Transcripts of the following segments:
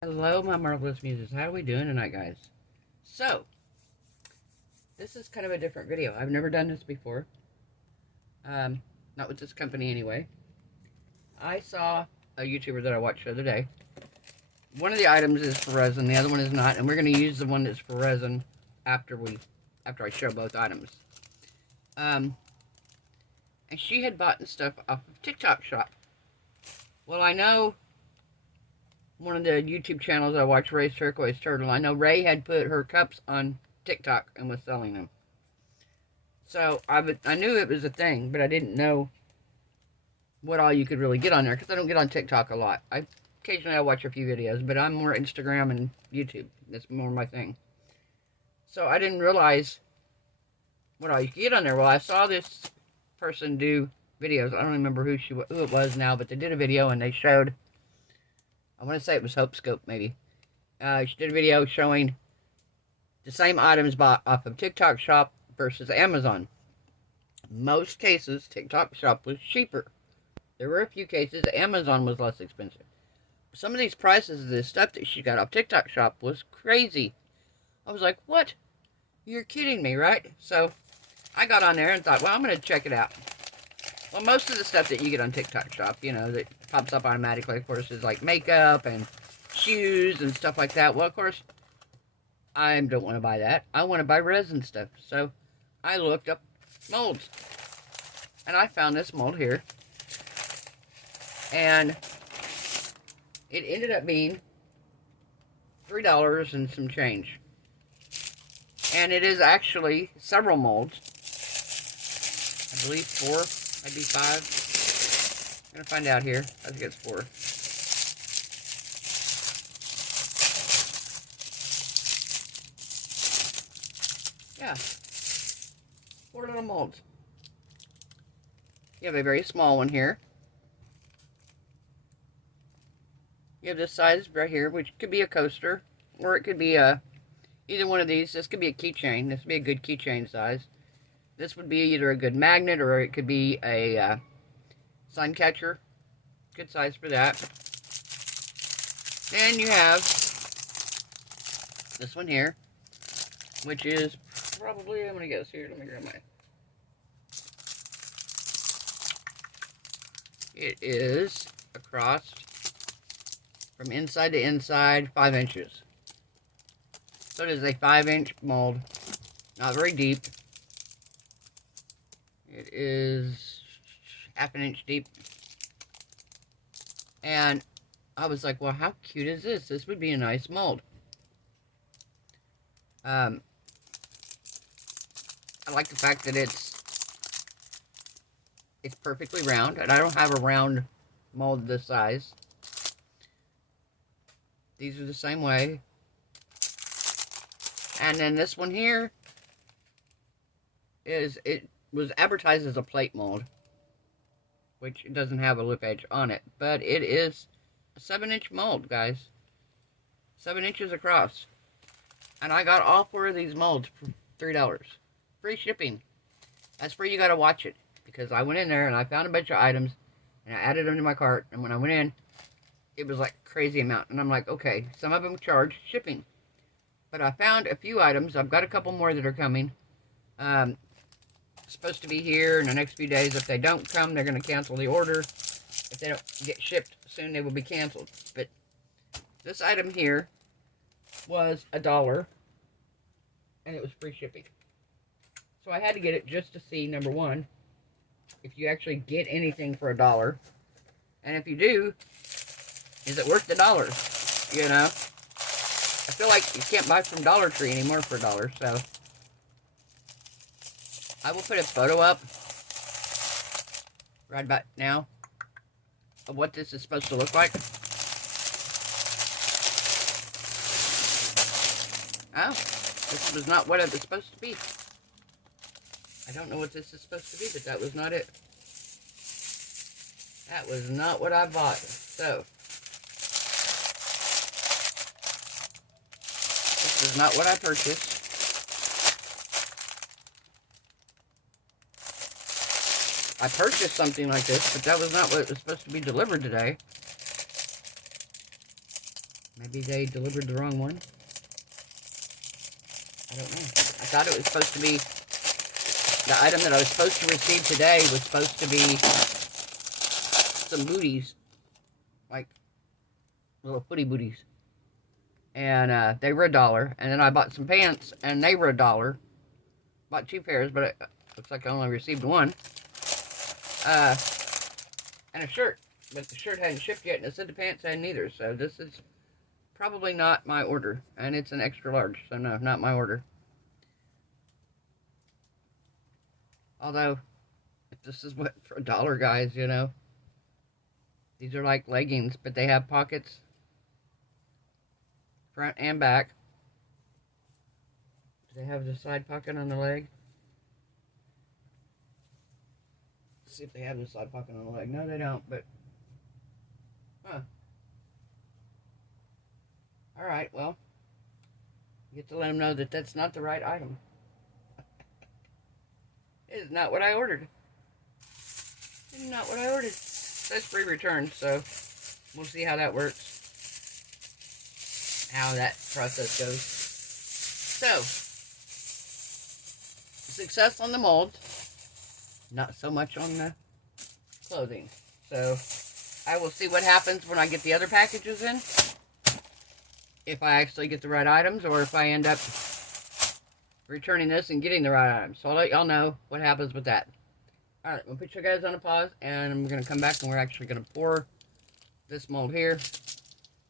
Hello, my marvelous muses. How are we doing tonight, guys? So, this is kind of a different video. I've never done this before. Not with this company anyway. I saw a YouTuber that I watched the other day. One of the items is for resin, the other one is not, and we're going to use the one that's for resin after I show both items. And she had bought stuff off of TikTok shop. Well, I know one of the YouTube channels I watch, Ray's Turquoise Turtle. I know Ray had put her cups on TikTok and was selling them. So I knew it was a thing, but I didn't know what all you could really get on there, because I don't get on TikTok a lot. Occasionally I watch a few videos, but I'm more Instagram and YouTube. That's more my thing. So I didn't realize what all you could get on there. Well, I saw this person do videos. I don't remember who it was now, but they did a video and they showed, I want to say it was Hope Scope, maybe. She did a video showing the same items bought off of TikTok shop versus Amazon. Most cases, TikTok shop was cheaper. There were a few cases Amazon was less expensive. Some of these prices of this stuff that she got off TikTok shop was crazy. I was like, what? You're kidding me, right? So I got on there and thought, well, I'm going to check it out. Well, most of the stuff that you get on TikTok shop, you know, that pops up automatically, of course, is like makeup and shoes and stuff like that. Well, of course, I don't want to buy that. I want to buy resin stuff. So I looked up molds. And I found this mold here. And it ended up being $3 and some change. And it is actually several molds. I believe 4, maybe 5. I'm going to find out here. I think it's 4. Yeah. 4 little molds. You have a very small one here. You have this size right here, which could be a coaster, or it could be either one of these. This could be a keychain. This would be a good keychain size. This would be either a good magnet, or it could be a sign catcher. Good size for that. Then you have this one here, which is probably, I'm going to guess here, let me grab my... It is across from inside to inside 5 inches. So it is a 5-inch mold. Not very deep. It is half an inch deep. And I was like, well, how cute is this? This would be a nice mold. I like the fact that it's perfectly round, and I don't have a round mold this size. These are the same way. And then this one here it was advertised as a plate mold, which it doesn't have a lip edge on it, but it is a 7-inch mold, guys. 7 inches across. And I got all 4 of these molds for $3. Free shipping. That's where you gotta watch it, because I went in there and I found a bunch of items and I added them to my cart, and when I went in, it was like a crazy amount, and I'm like, okay, some of them charge shipping, but I found a few items. I've got a couple more that are coming. Supposed to be here in the next few days. If they don't come, they're going to cancel the order. If they don't get shipped soon, they will be canceled. But this item here was $1, and it was free shipping. So I had to get it just to see, number one, if you actually get anything for $1, and if you do, is it worth the $1? You know, I feel like you can't buy from Dollar Tree anymore for $1. So I will put a photo up right about now of what this is supposed to look like. Oh, this was not what it was supposed to be. I don't know what this is supposed to be, but that was not it. That was not what I bought. So this is not what I purchased. I purchased something like this, but that was not what was supposed to be delivered today. Maybe they delivered the wrong one. I don't know. I thought it was supposed to be, the item that I was supposed to receive today was supposed to be some booties. Like, little footy booties. And they were $1. And then I bought some pants, and they were $1. Bought 2 pairs, but it looks like I only received one. And a shirt. But the shirt hadn't shipped yet, and it said the pants hadn't either. So this is probably not my order. And it's an extra large, so no, not my order. Although, if this is what, for $1, guys, you know. These are like leggings, but they have pockets. Front and back. Do they have the side pocket on the leg? Let's see if they have the side pocket on the leg. No, they don't, but... Huh. Alright, well. You get to let them know that that's not the right item. It is not what I ordered. It is not what I ordered. That's free return, so we'll see how that works. How that process goes. So, success on the mold. Not so much on the clothing. So, I will see what happens when I get the other packages in. If I actually get the right items, or if I end up returning this and getting the right items. So I'll let y'all know what happens with that. Alright, we'll put you guys on a pause, and I'm going to come back and we're actually going to pour this mold here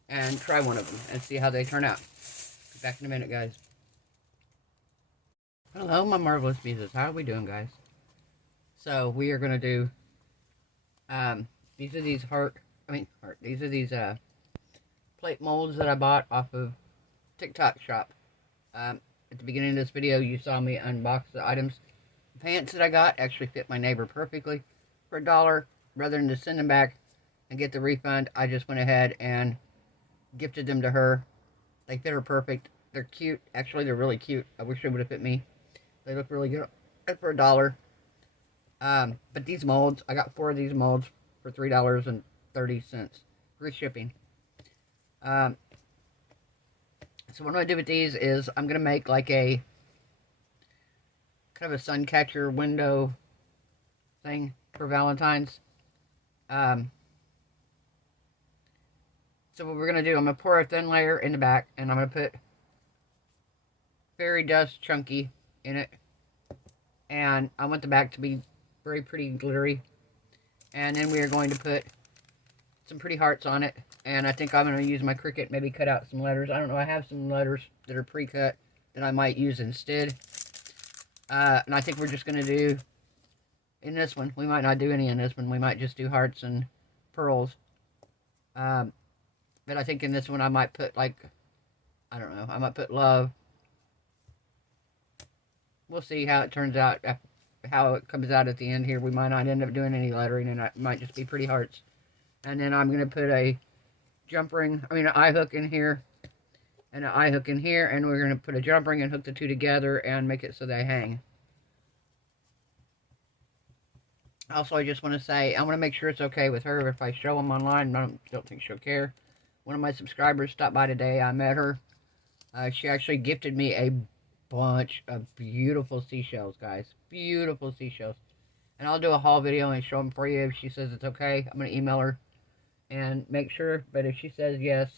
and try one of them and see how they turn out. Be back in a minute, guys. Hello, my marvelous muses. How are we doing, guys? So we are going to do, these are these these are these plate molds that I bought off of TikTok shop. At the beginning of this video, you saw me unbox the items. The pants that I got actually fit my neighbor perfectly for $1. Rather than to send them back and get the refund, I just went ahead and gifted them to her. They fit her perfect. They're cute. Actually, they're really cute. I wish they would have fit me. They look really good for $1. But these molds, I got 4 of these molds for $3.30. Free shipping. So what I'm going to do with these is I'm going to make like a kind of a sun catcher window thing for Valentine's. So what we're going to do, I'm going to pour a thin layer in the back, and I'm going to put fairy dust chunky in it. And I want the back to be very pretty and glittery. And then we are going to put some pretty hearts on it. And I think I'm going to use my Cricut, maybe cut out some letters. I don't know, I have some letters that are pre-cut that I might use instead. And I think we're just going to do, in this one, we might not do any in this one. We might just do hearts and pearls. But I think in this one I might put, like, I don't know, I might put love. We'll see how it turns out, how it comes out at the end here. We might not end up doing any lettering, and it might just be pretty hearts. And then I'm going to put a jump ring, an eye hook in here, and an eye hook in here, and we're going to put a jump ring and hook the two together and make it so they hang. Also, I just want to say, I want to make sure it's okay with her if I show them online. I don't think she'll care. One of my subscribers stopped by today. I met her. She actually gifted me a bunch of beautiful seashells, guys. Beautiful seashells. And I'll do a haul video and show them for you. If she says it's okay, I'm going to email her and make sure. But if she says yes,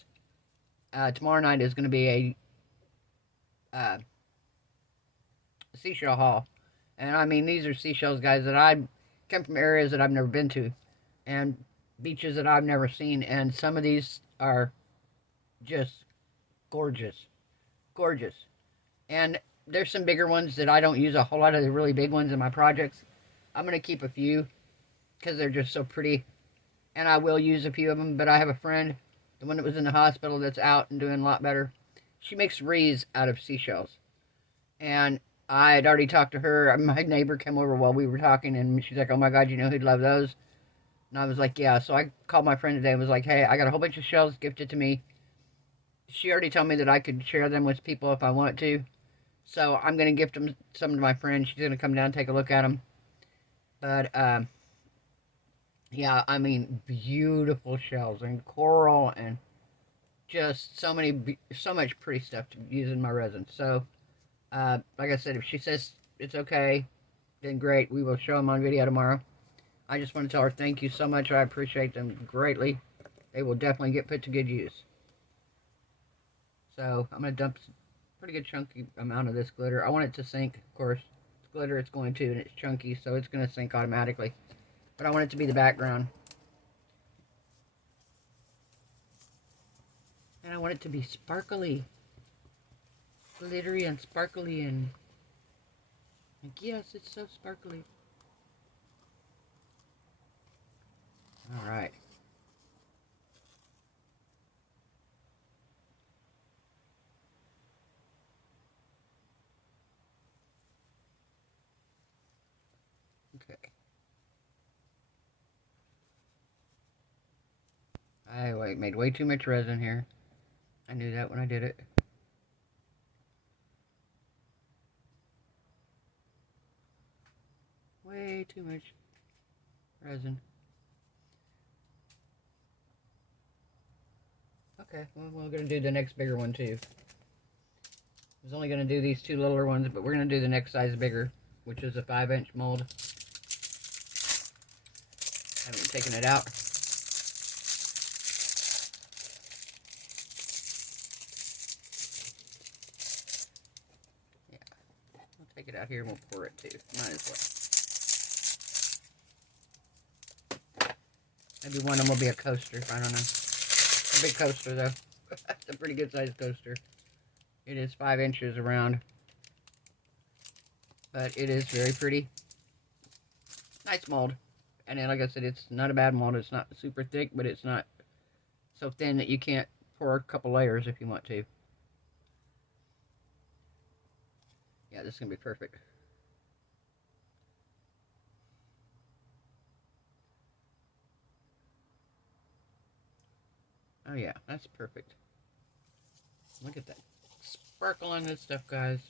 tomorrow night is going to be a seashell haul. And I mean, these are seashells, guys, that I come from areas that I've never been to, and beaches that I've never seen. And some of these are just gorgeous. Gorgeous. And there's some bigger ones that I don't use a whole lot of the really big ones in my projects. I'm going to keep a few because they're just so pretty. And I will use a few of them. But I have a friend, the one that was in the hospital, that's out and doing a lot better. She makes wreaths out of seashells. And I had already talked to her. My neighbor came over while we were talking, and she's like, oh my God, you know who'd love those? And I was like, yeah. So I called my friend today and was like, hey, I got a whole bunch of shells gifted to me. She already told me that I could share them with people if I want to. So I'm going to gift them some to my friend. She's going to come down and take a look at them. But Yeah, I mean, beautiful shells and coral and just so much pretty stuff to use in my resin. So, like I said, if she says it's okay, then great. We will show them on video tomorrow. I just want to tell her thank you so much. I appreciate them greatly. They will definitely get put to good use. So, I'm going to dump a pretty good chunky amount of this glitter. I want it to sink, of course. It's glitter, it's going to, and it's chunky, so it's going to sink automatically. But I want it to be the background. And I want it to be sparkly. Glittery and sparkly and... Like, yes, it's so sparkly. Alright. Okay. I made way too much resin here. I knew that when I did it. Way too much resin. Okay, well, we're going to do the next bigger one too. I was only going to do these two littler ones, but we're going to do the next size bigger, which is a 5-inch mold. Haven't taken it out. Yeah, we'll take it out here and we'll pour it too. Might as well. Maybe one of them will be a coaster. I don't know. A big coaster though. It's a pretty good sized coaster. It is 5 inches around, but it is very pretty. Nice mold. And then, like I said, it's not a bad mold. It's not super thick, but it's not so thin that you can't pour a couple layers if you want to. Yeah, this is going to be perfect. Oh yeah, that's perfect. Look at that sparkle on this stuff, guys.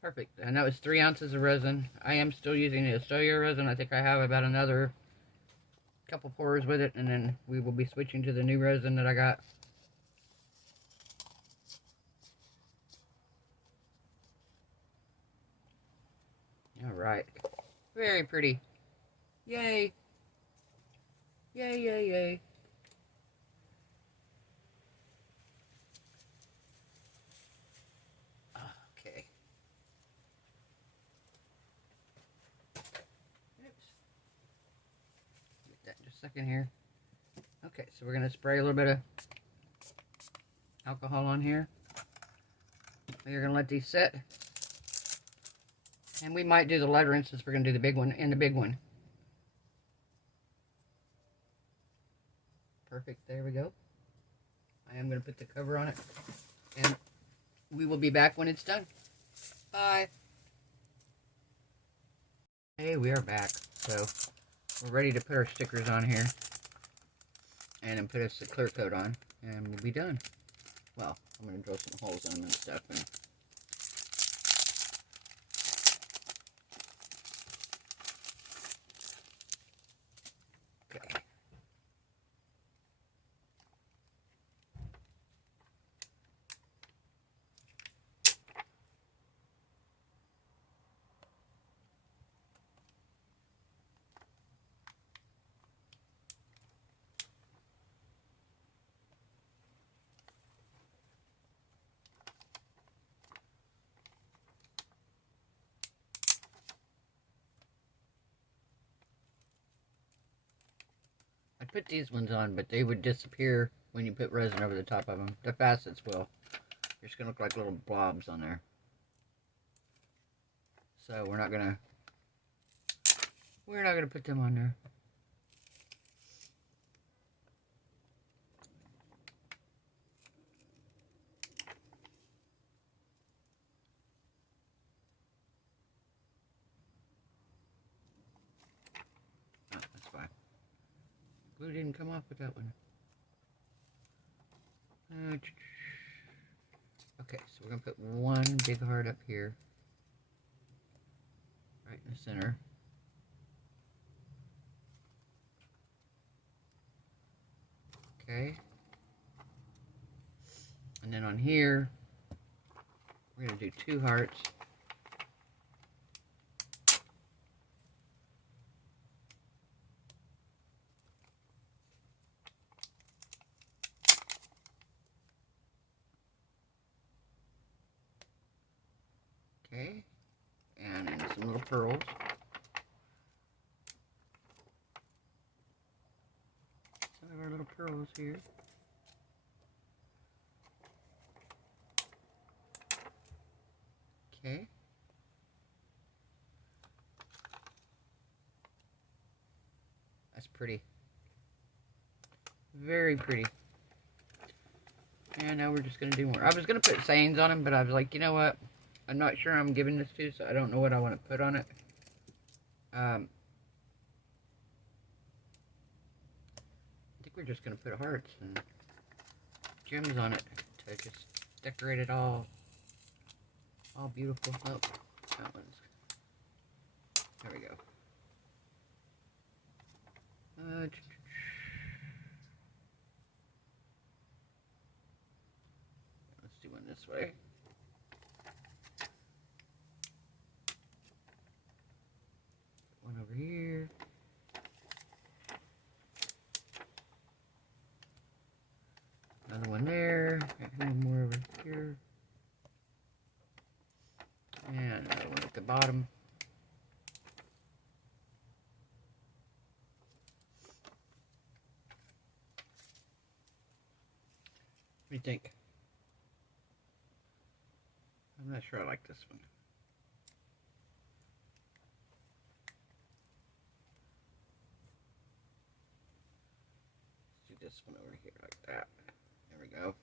Perfect. And that was 3 ounces of resin. I am still using the Estoya resin. I think I have about another couple pours with it, and then we will be switching to the new resin that I got. Alright. Very pretty. Yay. Yay, yay, yay. Okay. Oops. Get that in just a second here. Okay, so we're going to spray a little bit of alcohol on here. We're going to let these set. And we might do the lettering since we're going to do the big one and the big one. Perfect. There we go. I am going to put the cover on it. And we will be back when it's done. Bye. Hey, we are back. So, we're ready to put our stickers on here. And then put a clear coat on. And we'll be done. Well, I'm going to drill some holes in them and stuff. And okay. I put these ones on, but they would disappear when you put resin over the top of them. The facets will. They're just going to look like little blobs on there. So we're not going to put them on there. Oh, that's fine. Glue didn't come off with that one. Okay, so we're going to put one big heart up here, right in the center. Okay. And then on here, we're going to do 2 hearts. Okay. And some little pearls. Some of our little pearls here. Okay. That's pretty. Very pretty. And now we're just going to do more. I was going to put sayings on them, but I was like, you know what? I'm not sure I'm giving this to, so I don't know what I want to put on it. I think we're just going to put hearts and gems on it to just decorate it all beautiful. Oh, that one's, there we go. Let's do one this way. One over here. Another one there. One more over here. And another one at the bottom. What do you think? I'm not sure I like this one. Let's do this one over here like that. There we go.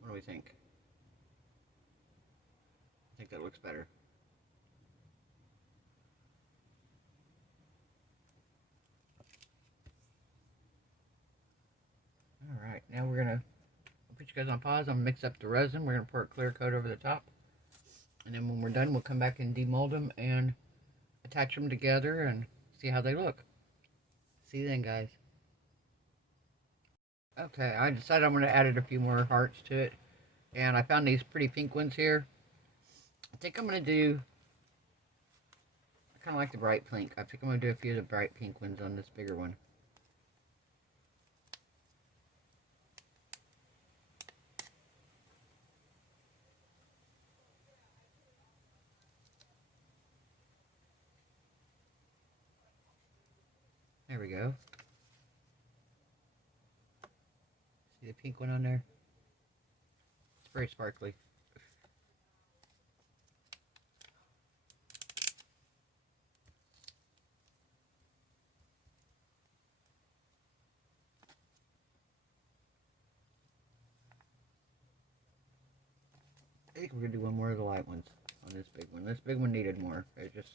What do we think? I think that looks better. Alright, now we're going to put you guys on pause. I'm going to mix up the resin. We're going to pour a clear coat over the top. And then when we're done, we'll come back and demold them and attach them together and see how they look. See you then, guys. Okay, I decided I'm going to add a few more hearts to it. And I found these pretty pink ones here. I think I'm going to do, I kind of like the bright pink. I think I'm going to do a few of the bright pink ones on this bigger one. There we go. See the pink one on there? It's very sparkly. I think we're going to do one more of the light ones on this big one. This big one needed more. It just...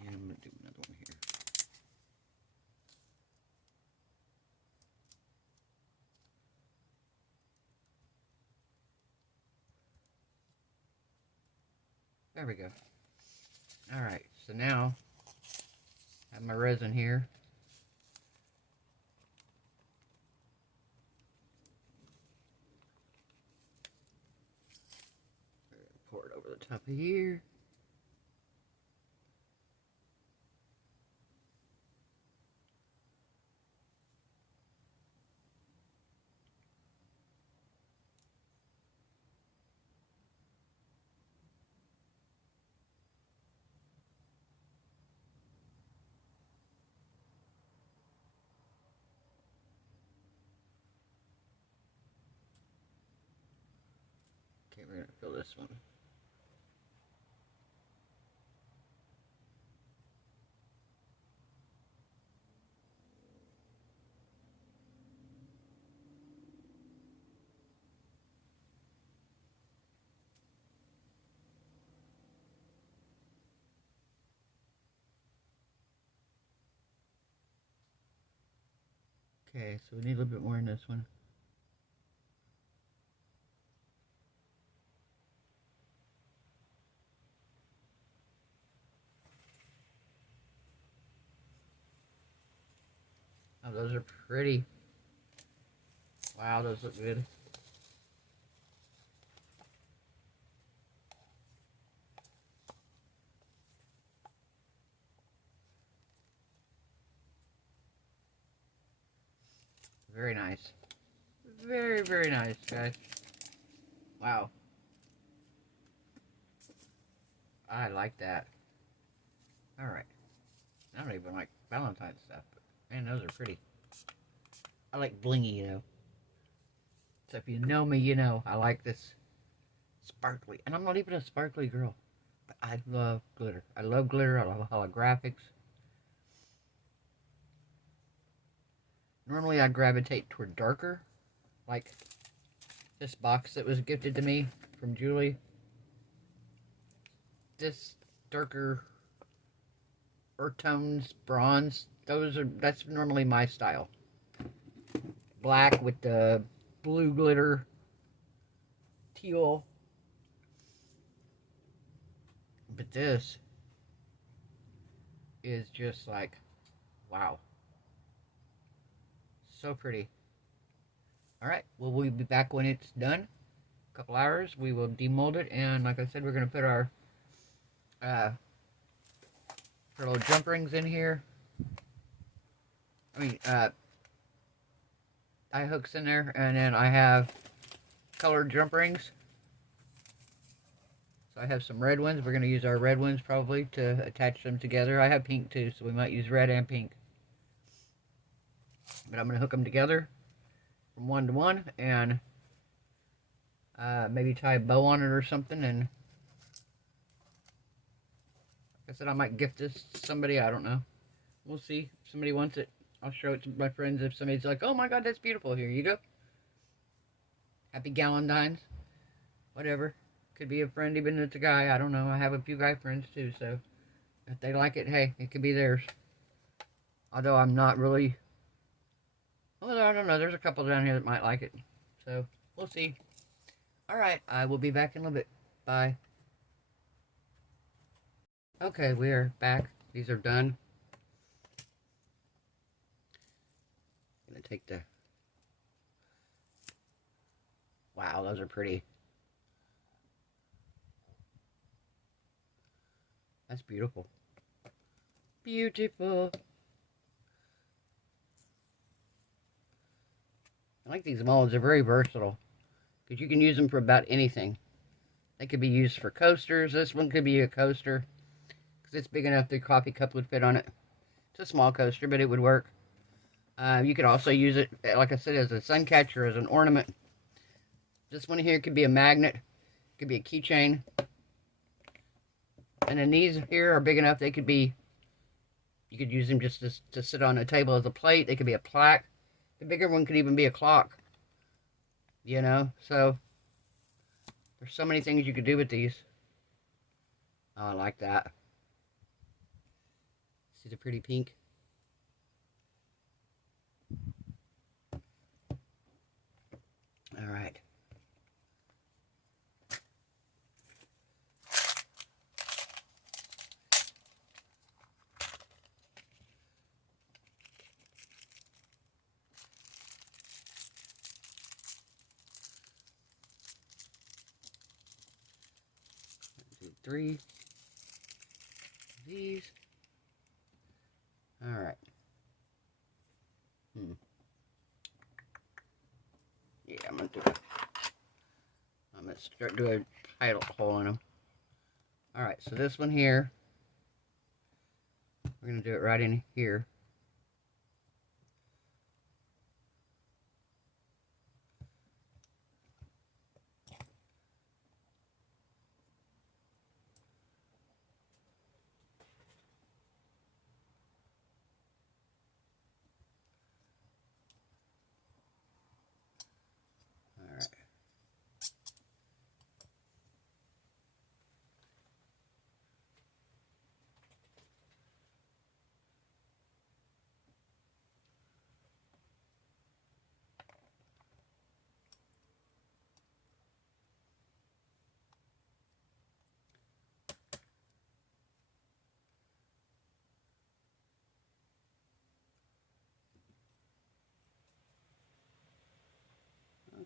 And I'm going to do another one here. There we go. Alright, so now I have my resin here. Pour it over the top of here. Okay, we're going to fill this one. Okay, so we need a little bit more in this one. Oh, those are pretty. Wow, those look good. Very nice. Very, very nice, guys. Wow. I like that. Alright. I don't even like Valentine's stuff, but man, those are pretty. I like blingy, you know. So if you know me, you know I like this sparkly. And I'm not even a sparkly girl, but I love glitter. I love glitter. I love holographics. Normally I gravitate toward darker, like this box that was gifted to me from Julie. This darker earth tones, bronze, that's normally my style. Black with the blue glitter, teal. But this is just like, wow. So pretty. Alright, well, we'll be back when it's done. A couple hours. We will demold it, and like I said, we're going to put our little jump rings in here. I mean, eye hooks in there, and then I have colored jump rings. So I have some red ones. We're going to use our red ones probably to attach them together. I have pink too, so we might use red and pink. But I'm going to hook them together from one to one, and maybe tie a bow on it or something. And like I said, I might gift this to somebody. I don't know. We'll see. If somebody wants it, I'll show it to my friends. If somebody's like, oh my god, that's beautiful, here you go. Happy Galentine's. Whatever. Could be a friend, even if it's a guy. I don't know. I have a few guy friends too, so if they like it, hey, it could be theirs. Although I'm not really. Well, I don't know. There's a couple down here that might like it. So, we'll see. Alright, I will be back in a little bit. Bye. Okay, we are back. These are done. I'm going to take the... Wow, those are pretty. That's beautiful. Beautiful. I like these molds. They're very versatile, because you can use them for about anything. They could be used for coasters. This one could be a coaster, because it's big enough the coffee cup would fit on it. It's a small coaster, but it would work. You could also use it, like I said, as a sun catcher, as an ornament. This one here could be a magnet. It could be a keychain. And then these here are big enough. They could be, you could use them just to sit on a table as a plate. They could be a plaque. The bigger one could even be a clock. You know, so there's so many things you could do with these. Oh, I like that. See the pretty pink? All right. Do 3 of these. All right. Yeah, I'm gonna do it. I'm gonna start doing a pilot hole in them. All right, so this one here, we're gonna do it right in here.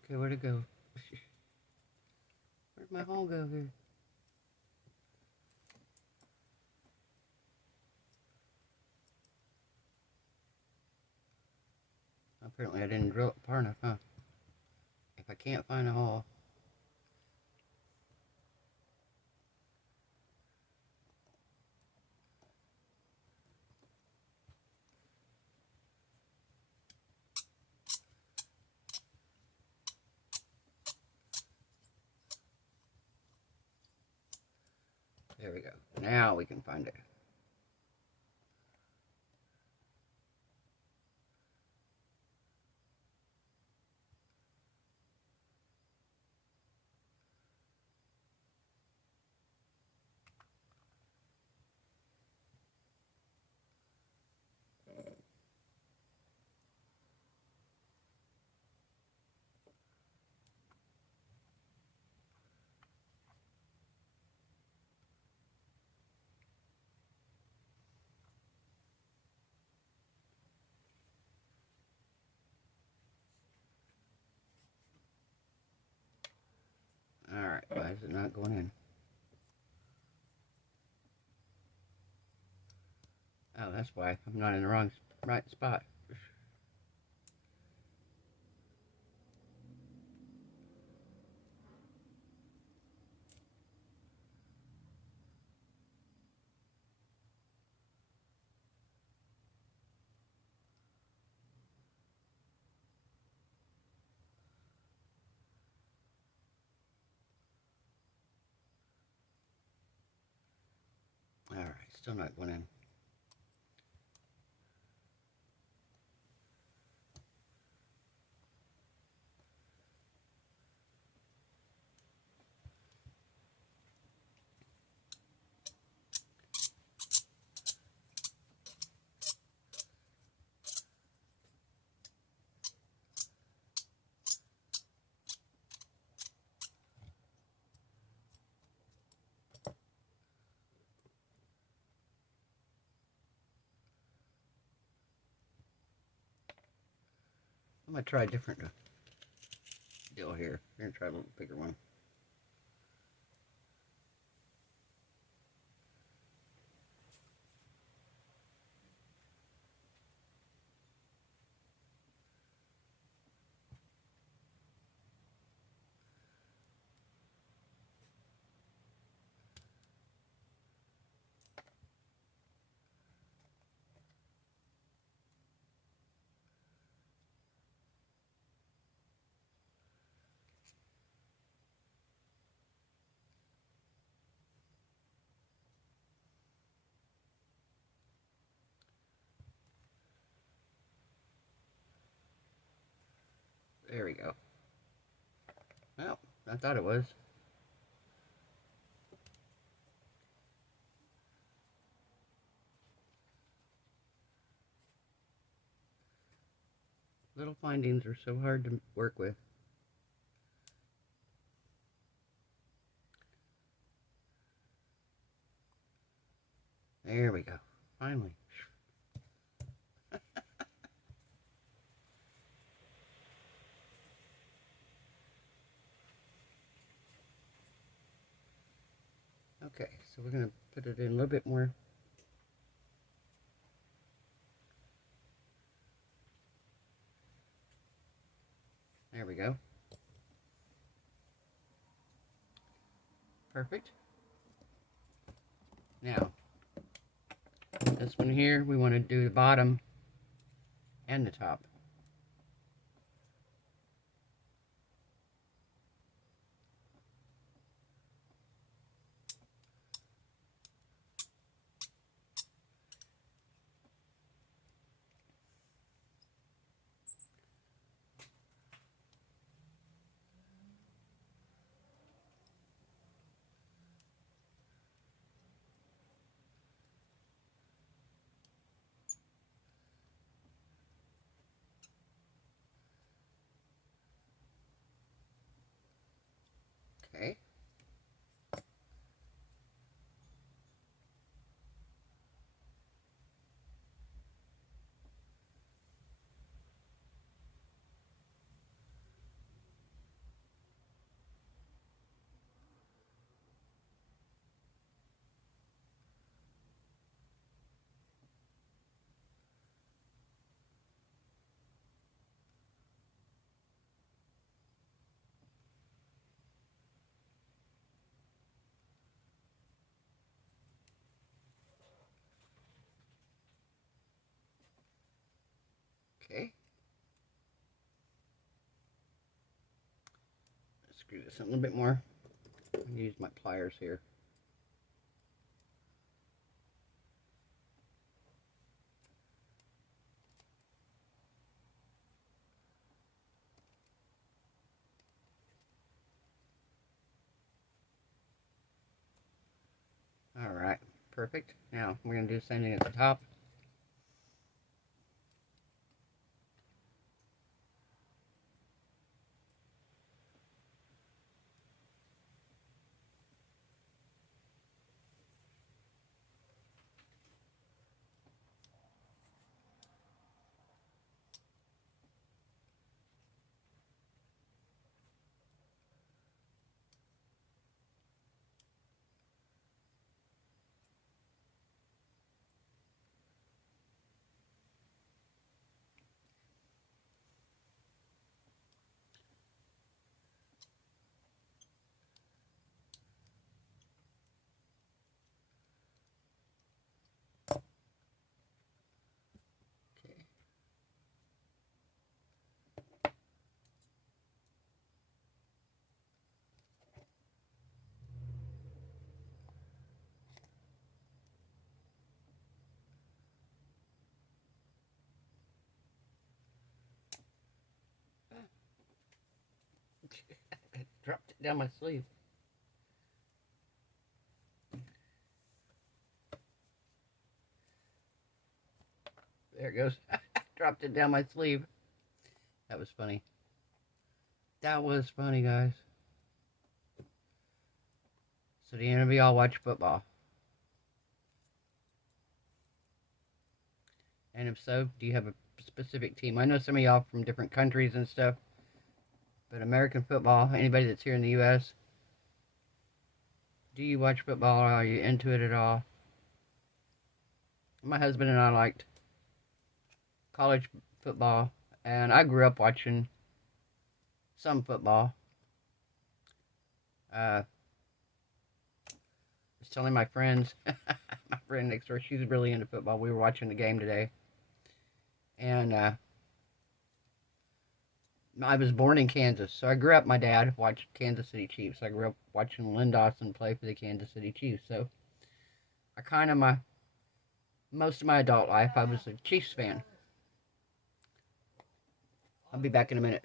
Okay, where'd it go? Where'd my hole go here? Apparently I didn't drill it far enough, huh? If I can't find a hole. There we go. Now we can find it. Alright, why is it not going in? Oh, that's why. I'm not in the right spot. Alright, still not going in. I'm going to try a different deal here. We're going to try a little bigger one. There we go. Well, I thought it was. Little findings are so hard to work with. There we go. Finally. Okay, so we're going to put it in a little bit more. There we go. Perfect. Now, this one here, we want to do the bottom and the top. Okay. Okay. Let's screw this in a little bit more. I'm going to use my pliers here. Alright, perfect. Now we're going to do the same thing at the top. Okay. Dropped it down my sleeve. There it goes. Dropped it down my sleeve. That was funny. That was funny, guys. So do any of y'all watch football? And if so, do you have a specific team? I know some of y'all from different countries and stuff. But American football, anybody that's here in the U.S., do you watch football? Are you into it at all? My husband and I liked college football, and I grew up watching some football. I was telling my friends, my friend next door, she's really into football. We were watching the game today, and I was born in Kansas, so I grew up, my dad watched Kansas City Chiefs. I grew up watching Lynn Dawson play for the Kansas City Chiefs, so I kind of, most of my adult life, I was a Chiefs fan. I'll be back in a minute.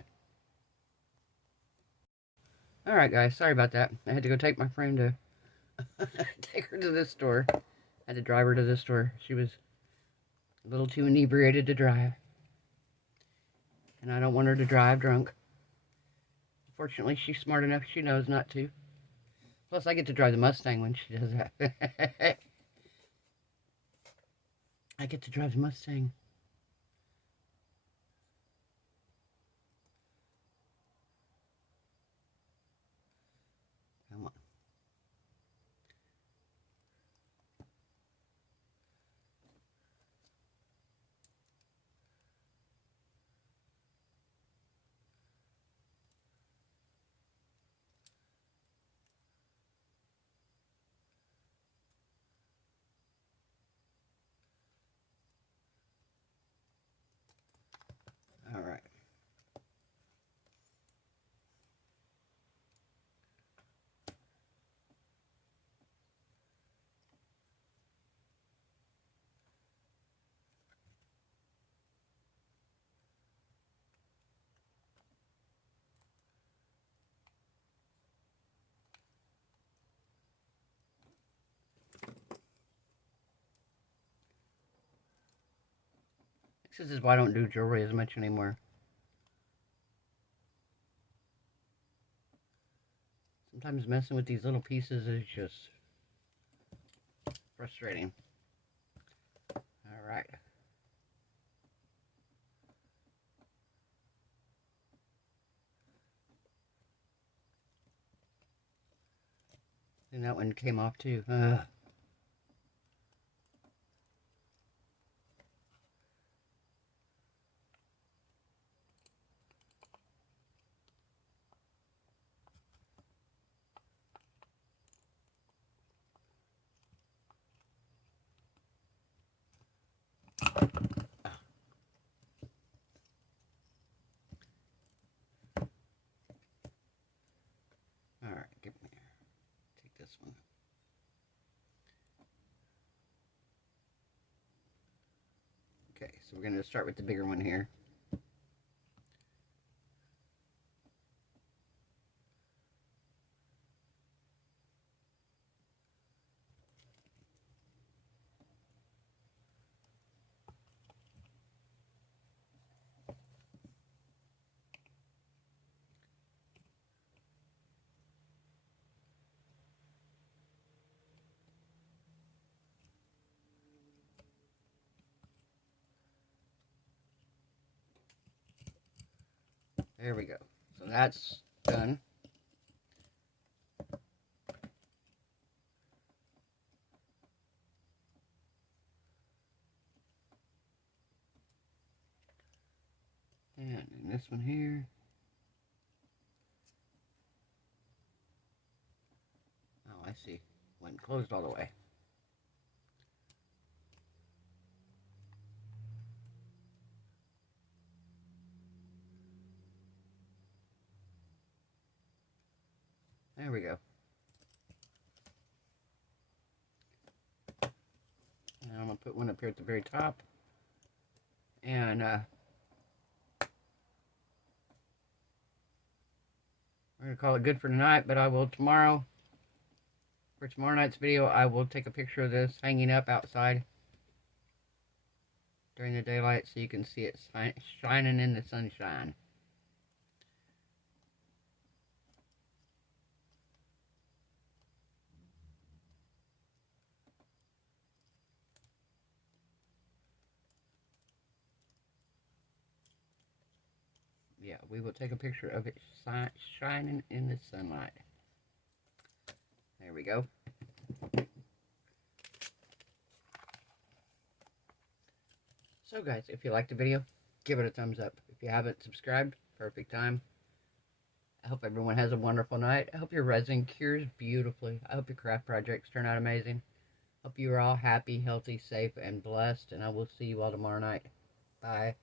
Alright guys, sorry about that. I had to go take my friend to take her to this store. I had to drive her to this store. She was a little too inebriated to drive. And I don't want her to drive drunk. Fortunately, she's smart enough, she knows not to. Plus, I get to drive the Mustang when she does that. I get to drive the Mustang. Come on. All right. This is why I don't do jewelry as much anymore. Sometimes messing with these little pieces is just frustrating. All right. And that one came off too. Ugh. Okay, so we're going to start with the bigger one here. There we go. So that's done. And in this one here. Oh, I see. Wasn't closed all the way. There we go. And I'm going to put one up here at the very top. And we're going to call it good for tonight, but I will tomorrow, for tomorrow night's video, I will take a picture of this hanging up outside during the daylight so you can see it shining in the sunshine. Yeah, we will take a picture of it shining in the sunlight. There we go. So guys, if you liked the video, give it a thumbs up. If you haven't subscribed, perfect time. I hope everyone has a wonderful night. I hope your resin cures beautifully. I hope your craft projects turn out amazing. Hope you are all happy, healthy, safe, and blessed. And I will see you all tomorrow night. Bye.